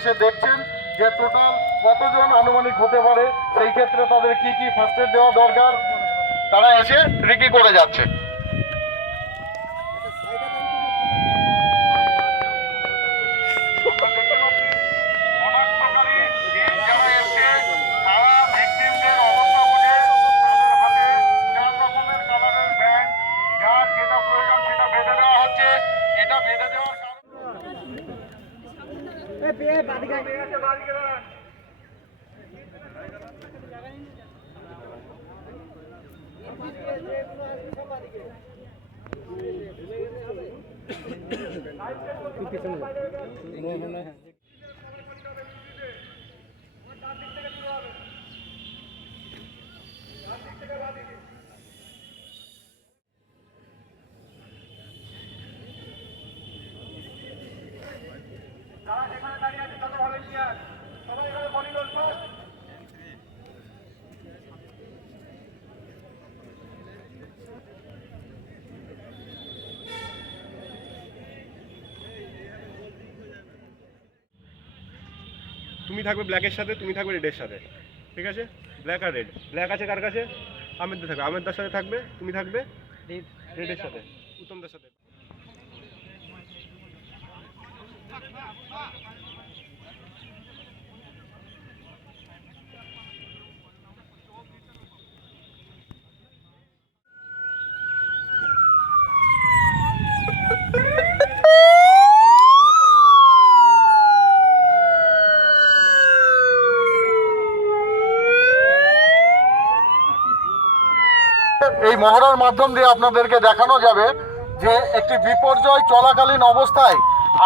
এসে দেখছেন যে টোটাল কতজন আনুমানিক হতে পারে, সেই ক্ষেত্রে তাদের কি কি ফার্স্ট এড দেওয়া দরকার তারা এসে রেকি করে যাচ্ছে। তুমি থাকবে ব্ল্যাকের সাথে, তুমি থাকবে রেডের সাথে, ঠিক আছে? ব্ল্যাক আর রেড। ব্ল্যাক আছে কার কাছে? আমেরদার থাকবে, আমেরদার সাথে থাকবে, তুমি থাকবে রেডের সাথে, উত্তমদার সাথে। এই মহড়ার মাধ্যম দিয়ে আপনাদেরকে দেখানো যাবে যে একটি বিপর্যয় চলাকালীন অবস্থায়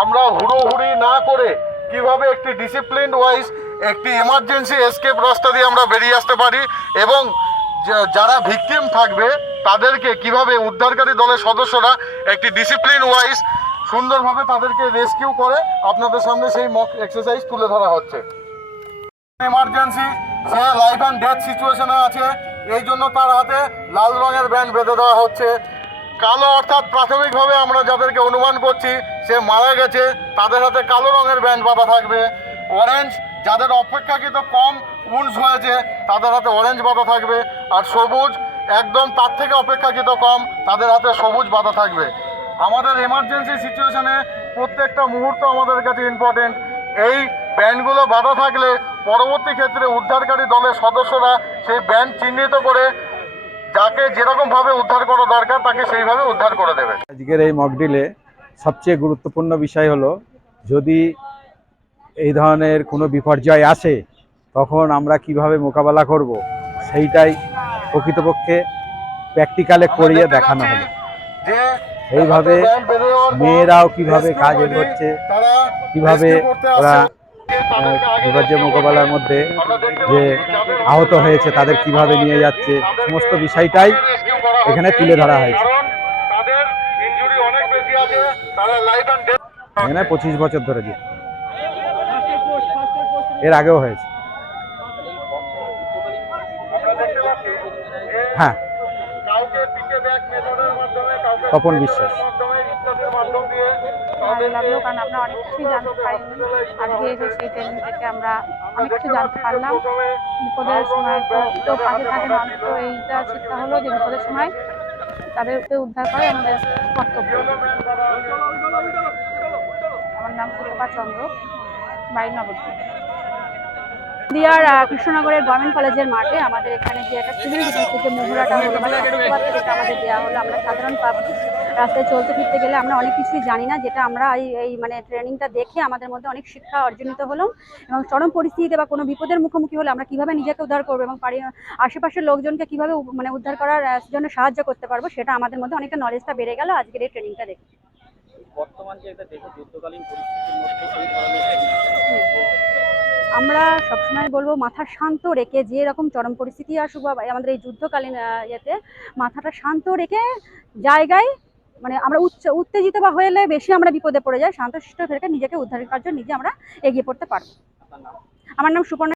আমরা হুড়োহুড়ি না করে কিভাবে একটি ডিসিপ্লিন ওয়াইজ একটি এমার্জেন্সি এসকেপ রাস্তা দিয়ে আমরা বেরিয়ে আসতে পারি, এবং যারা ভিকটিম থাকবে তাদেরকে কিভাবে উদ্ধারকারী দলের সদস্যরা একটি ডিসিপ্লিন ওয়াইজ সুন্দরভাবে তাদেরকে রেস্কিউ করে আপনাদের সামনে সেই মক এক্সারসাইজ তুলে ধরা হচ্ছে। Emergency, say life and death সিচুয়েশনে আছে, এই জন্য তার হাতে লাল রঙের ব্যান্ড বেঁধে দেওয়া হচ্ছে। কালো অর্থাৎ প্রাথমিকভাবে আমরা যাদেরকে অনুমান করছি সে মারা গেছে, তাদের হাতে কালো রঙের ব্যান্ড বাঁধা থাকবে। অরেঞ্জ, যাদের অপেক্ষাকৃত কম উন্স হয়েছে তাদের হাতে অরেঞ্জ বাঁধা থাকবে। আর সবুজ, একদম তার থেকে অপেক্ষাকৃত কম, তাদের হাতে সবুজ বাঁধা থাকবে। আমাদের এমার্জেন্সি সিচুয়েশনে প্রত্যেকটা মুহূর্ত আমাদের কাছে ইম্পর্টেন্ট। এই ব্যান্ডগুলো বাঁধা থাকলে পরবর্তী ক্ষেত্রে উদ্ধারকারী দলের সদস্যরা সেই ব্যান্ড চিহ্নিত করে যাকে যেরকমভাবে উদ্ধার করা দরকার তাকে সেইভাবে উদ্ধার করে দেবে। আজকের এই মকড্রিলে সবচেয়ে গুরুত্বপূর্ণ বিষয় হলো, যদি এই ধরনের কোনো বিপর্যয় আসে তখন আমরা কিভাবে মোকাবেলা করব, সেইটাই প্রকৃতপক্ষে প্র্যাকটিক্যালে করিয়ে দেখানো হলো। এইভাবে মেয়েরাও কিভাবে কাজ এগোচ্ছে, কিভাবে ওরা বিপর্যয় মোকাবেলার মধ্যে যে আহত হয়েছে তাদের কিভাবে নিয়ে যাচ্ছে, সমস্ত বিষয়টাই এখানে তুলে ধরা হয়েছে। এখানে 25 বছর ধরে যে এর আগেও হয়েছে। হ্যাঁ, তপন বিশ্বাস। ভালো লাগলো, কারণ আমরা অনেক কিছুই জানতে পারিনি। আজকে এসে সেই ট্রেনিং থেকে আমরা অনেক কিছু জানতে পারলাম। বিপদের সময় তো কেউ পাশে থাকে না, তো এইটা শিক্ষা হলো যে বিপদের সময় তাদেরকে উদ্ধার করে আমাদের কর্তব্য। আমার নাম সুপ্রভা চন্দ্র, বাড়ি নবদ্বীপ। দিয়ার কৃষ্ণনগরের গভর্নমেন্ট কলেজের মাঠে আমাদের এখানে যে একটা সিভিল ডিফেন্স থেকে মহড়াটা হলো বা যেটা আমাদের দেওয়া হলো, আমরা সাধারণ পাবলিক রাস্তায় চলতে ফিরতে গেলে আমরা অনেক কিছুই জানি না, যেটা আমরা এই মানে ট্রেনিংটা দেখে আমাদের মধ্যে অনেক শিক্ষা অর্জনিত হলো। এবং চরম পরিস্থিতিতে বা কোনো বিপদের মুখোমুখি হলে আমরা কীভাবে নিজেকে উদ্ধার করবো এবং আশেপাশের লোকজনকে কীভাবে মানে উদ্ধার করার জন্য সাহায্য করতে পারবো, সেটা আমাদের মধ্যে অনেকটা নলেজটা বেড়ে গেল আজকের এই ট্রেনিংটা দেখে। বর্তমান যে একটা দেশে যুদ্ধকালীন পরিস্থিতির মধ্যে এই ধরনের আমরা সবসময় বলবো মাথা শান্ত রেখে, যে এরকম চরম পরিস্থিতি আসুক বা আমাদের এই যুদ্ধকালীন ইয়েতে মাথাটা শান্ত রেখে জায়গায়, মানে আমরা উত্তেজিত বা হলে বেশি আমরা বিপদে পড়ে যাই, শান্তশিষ্ট রেখে নিজেকে উদ্ধারের কার্য নিজে আমরা এগিয়ে পড়তে পারবো। আমার নাম সুপর্ণা।